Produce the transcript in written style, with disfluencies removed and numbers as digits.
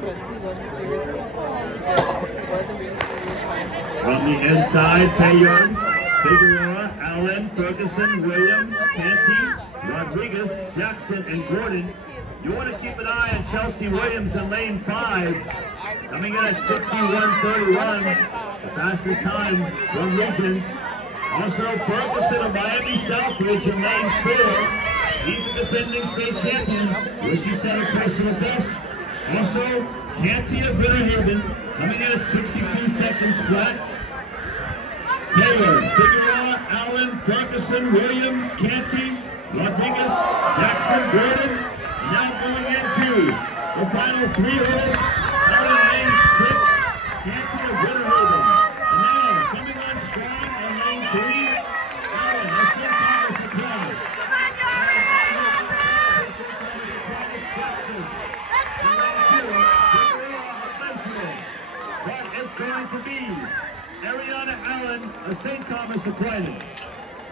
From the inside, Payard, Figueroa, Allen, Ferguson, Williams, Canty, Rodriguez, Jackson, and Gordon. You want to keep an eye on Chelsea Williams in lane 5. Coming in at 61:31, the fastest time from Regent. Also, Ferguson of Miami Southridge in lane 4. He's the defending state champion, where she set a personal best. Also, Canty of Bitterhaven coming in at 62 seconds flat. Taylor, Figueroa, Allen, Ferguson, Williams, Canty, Rodriguez, Jackson, Gordon. Now going into the final 3 hurdles out in lane 6, Canty of Bitterhaven. And now coming on strong on lane 3, Allen of St. Thomas Aquinas. But it's going to be Ariana Allen of St. Thomas Aquinas.